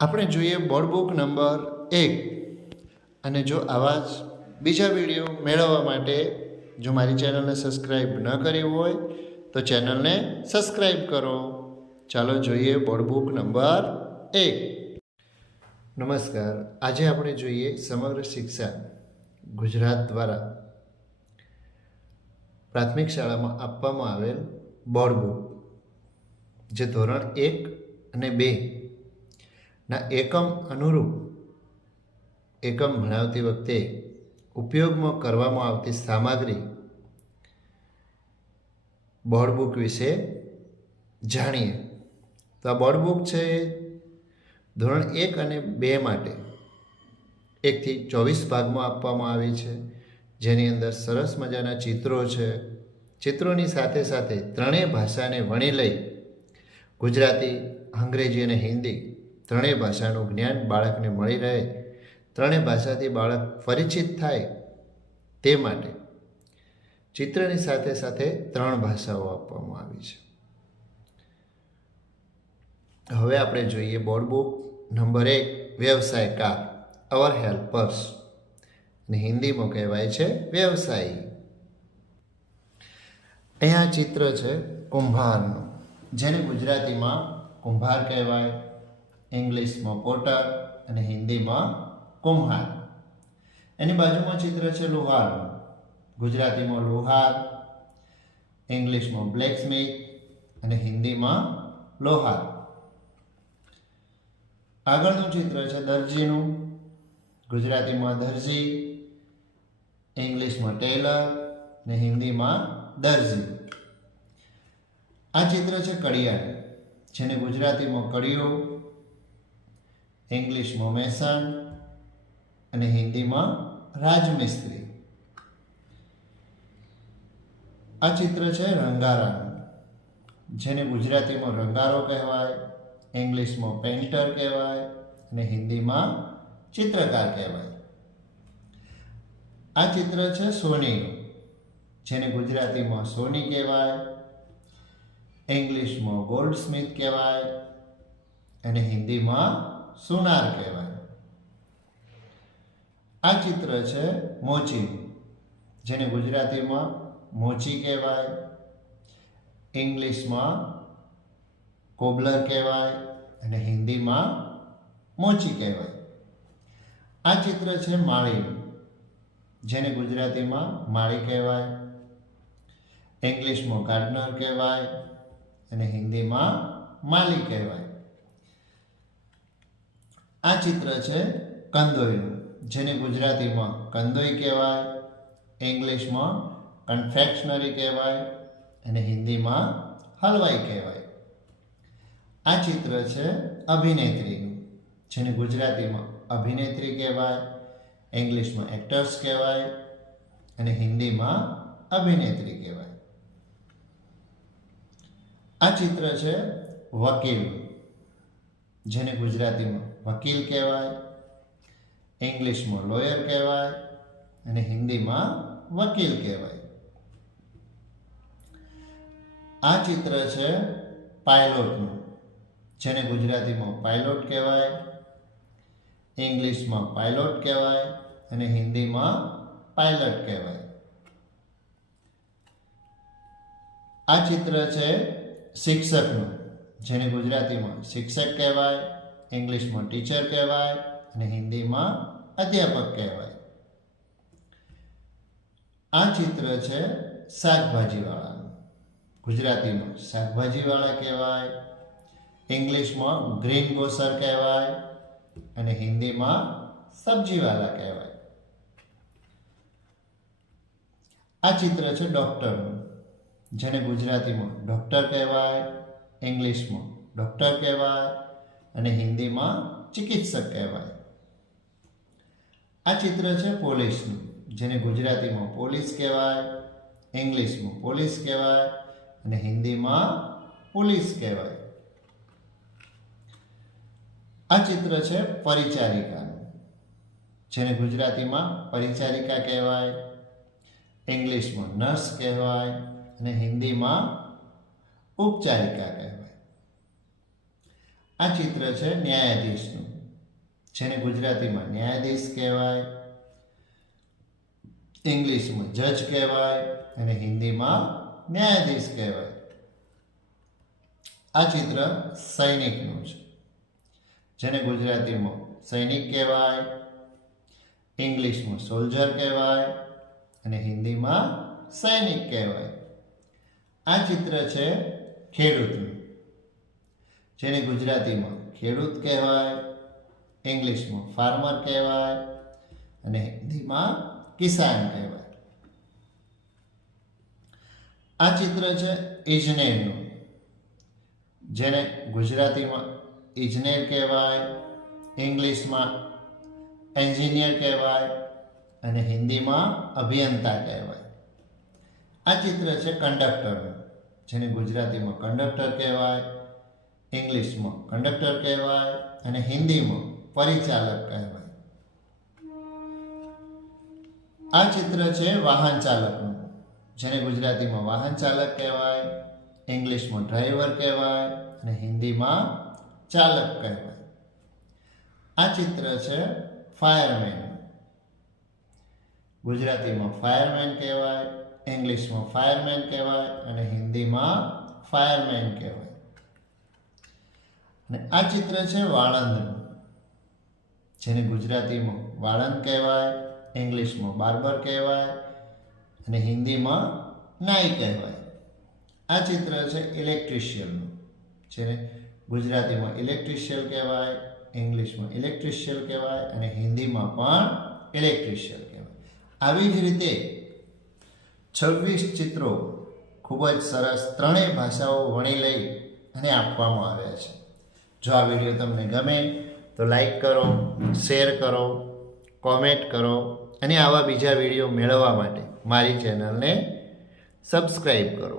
આપણે જોઈએ board book number 1 અને જો આવા જ બીજા વિડીયો મેળવવા માટે જો મારી ચેનલને સબસ્ક્રાઈબ ન કરી હોય તો ચેનલને સબસ્ક્રાઈબ કરો. ચાલો જોઈએ બોર્ડ બુક નંબર 1. નમસ્કાર. આજે આપણે જોઈએ સમગ્ર શિક્ષા ગુજરાત દ્વારા પ્રાથમિક શાળામાં આપવામાં આવેલ બોર્ડ બુક જે ધોરણ 1 અને 2 ના એકમ અનુરૂપ એકમ ભણાવતી વખતે ઉપયોગમાં કરવામાં આવતી સામગ્રી બોર્ડ બુક વિશે જાણીએ. તો આ બોર્ડ બુક છે ધોરણ 1 અને 2 માટે 1 થી 24 ભાગમાં આપવામાં આવી છે, જેની અંદર સરસ મજાના ચિત્રો છે. ચિત્રોની સાથે સાથે ત્રણેય ભાષાને વણી લઈ ગુજરાતી, અંગ્રેજી અને હિન્દી ત્રણેય ભાષાનું જ્ઞાન બાળકને મળી રહે, ત્રણેય ભાષાથી બાળક પરિચિત થાય તે માટે ચિત્રની સાથે સાથે 3 ભાષાઓ આપવામાં આવી છે. હવે આપણે જોઈએ બોર્ડ બુક નંબર 1 વ્યવસાય કાર અવર હેલ્પર્સ અને હિન્દીમાં કહેવાય છે વ્યવસાયી. અહીંયા ચિત્ર છે કુંભારનું, જેને ગુજરાતીમાં કુંભાર કહેવાય, ઇંગ્લિશમાં પોટર અને હિન્દીમાં કુમ્હાર. એની બાજુમાં ચિત્ર છે લુહારનું, ગુજરાતીમાં લુહાર, ઇંગ્લિશમાં બ્લેકસ્મિથ અને હિન્દીમાં લોહાર. આગળનું ચિત્ર છે દરજીનું, ગુજરાતીમાં દરજી, ઇંગ્લિશમાં ટેલર અને હિન્દીમાં દરજી. આ ચિત્ર છે કડિયાનું, જેને ગુજરાતીમાં કડિયો, ઇંગ્લિશમાં મેસન અને હિન્દીમાં રાજમિસ્ત્રી. આ ચિત્ર છે રંગારાનું, જેને ગુજરાતીમાં રંગારો કહેવાય, ઇંગ્લિશમાં પેઇન્ટર કહેવાય અને હિન્દીમાં ચિત્રકાર કહેવાય. આ ચિત્ર છે સોનીનું, જેને ગુજરાતીમાં સોની કહેવાય, ઇંગ્લિશમાં ગોલ્ડસ્મિથ કહેવાય અને હિન્દીમાં સોનાર કહેવાય. આ ચિત્ર છે મોચીનું, જેને ગુજરાતીમાં મોચી કહેવાય, ઇંગ્લિશમાં કોબલર કહેવાય અને હિન્દીમાં મોચી કહેવાય. આ ચિત્ર છે માળીનું, જેને ગુજરાતીમાં માળી કહેવાય, ઇંગ્લિશમાં ગાર્ડનર કહેવાય અને હિન્દીમાં માલી કહેવાય. આ ચિત્ર છે કંદોઈનું, જેને ગુજરાતીમાં કંદોઈ કહેવાય, ઇંગ્લિશમાં કન્ફેક્શનરી કહેવાય અને હિન્દીમાં હલવાઈ કહેવાય. આ ચિત્ર છે અભિનેત્રીનું, જેને ગુજરાતીમાં અભિનેત્રી કહેવાય, ઇંગ્લિશમાં એક્ટર્સ કહેવાય અને હિન્દીમાં અભિનેત્રી કહેવાય. આ ચિત્ર છે વકીલ, જેને ગુજરાતીમાં વકીલ કહેવાય, ઇંગ્લિશમાં લોયર કહેવાય અને હિન્દીમાં વકીલ કહેવાય. આ ચિત્ર છે પાયલોટનું, જેને ગુજરાતીમાં પાયલોટ કહેવાય, ઇંગ્લિશમાં પાયલોટ કહેવાય અને હિન્દીમાં પાયલટ કહેવાય. આ ચિત્ર છે શિક્ષકનું, જેને ગુજરાતીમાં શિક્ષક કહેવાય, ઇંગ્લિશમાં ટીચર કહેવાય અને હિન્દીમાં અધ્યાપક કહેવાય. આ ચિત્ર છે શાકભાજીવાળાનું, ગુજરાતીમાં શાકભાજીવાળા કહેવાય, ઇંગ્લિશમાં ગ્રીન ગ્રોસર કહેવાય અને હિન્દીમાં સબ્જીવાળા કહેવાય. આ ચિત્ર છે ડૉક્ટરનું, જેને ગુજરાતીમાં ડૉક્ટર કહેવાય, ઇંગ્લિશમાં ડૉક્ટર કહેવાય અને હિન્દીમાં ચિકિત્સક કહેવાય. આ ચિત્ર છે પોલીસનું, જેને ગુજરાતીમાં પોલીસ કહેવાય, ઇંગ્લિશમાં પોલીસ કહેવાય અને હિન્દીમાં પોલીસ કહેવાય. આ ચિત્ર છે પરિચારિકાનું, જેને ગુજરાતીમાં પરિચારિકા કહેવાય, ઇંગ્લિશમાં નર્સ કહેવાય અને હિન્દીમાં ઉપચારિકા કહેવાય. આ ચિત્ર છે ન્યાયાધીશનું, જેને ગુજરાતીમાં ન્યાયાધીશ કહેવાય, ઇંગ્લિશમાં જજ કહેવાય અને હિન્દીમાં ન્યાયાધીશ કહેવાય. આ ચિત્ર સૈનિકનું છે, જેને ગુજરાતીમાં સૈનિક કહેવાય, ઇંગ્લિશમાં સોલ્જર કહેવાય અને હિન્દીમાં સૈનિક કહેવાય. આ ચિત્ર છે ખેડૂતનું, જેને ગુજરાતીમાં ખેડૂત કહેવાય, ઇંગ્લિશમાં ફાર્મર કહેવાય અને હિન્દીમાં કિસાન કહેવાય. આ ચિત્ર છે ઇજનેરનું, જેને ગુજરાતીમાં ઇજનેર કહેવાય, ઇંગ્લિશમાં એન્જિનિયર કહેવાય અને હિન્દીમાં અભિયંતા કહેવાય. આ ચિત્ર છે કંડક્ટરનું, જેને ગુજરાતીમાં કંડક્ટર કહેવાય, ઇંગ્લિશમાં કંડક્ટર કહેવાય અને હિન્દીમાં પરિચાલક કહેવાય. આ ચિત્ર છે વાહન ચાલકનું, જેને ગુજરાતીમાં વાહન ચાલક કહેવાય, ઇંગ્લિશમાં ડ્રાઈવર કહેવાય અને હિન્દીમાં ચાલક કહેવાય. આ ચિત્ર છે ફાયરમેન, ગુજરાતીમાં ફાયરમેન કહેવાય, ઇંગ્લિશમાં ફાયરમેન કહેવાય અને હિન્દીમાં ફાયરમેન કહેવાય. અને આ ચિત્ર છે વાળંદનું, જેને ગુજરાતીમાં વાળંદ કહેવાય, ઇંગ્લિશમાં બાર્બર કહેવાય અને હિન્દીમાં નાઈ કહેવાય. આ ચિત્ર છે ઇલેક્ટ્રિશિયનનું, જેને ગુજરાતીમાં ઇલેક્ટ્રિશિયન કહેવાય, ઇંગ્લિશમાં ઇલેક્ટ્રિશિયન કહેવાય અને હિન્દીમાં પણ ઇલેક્ટ્રિશિયન કહેવાય. આવી જ રીતે 26 ચિત્રો ખૂબ જ સરસ ત્રણેય ભાષાઓ વણી લઈ અને આપવામાં આવ્યા છે. જો આ વિડીયો તમને ગમે તો લાઈક કરો, શેર કરો, કોમેન્ટ કરો અને આવા બીજા વિડીયો મેળવવા માટે મારી ચેનલને સબસ્ક્રાઈબ કરો.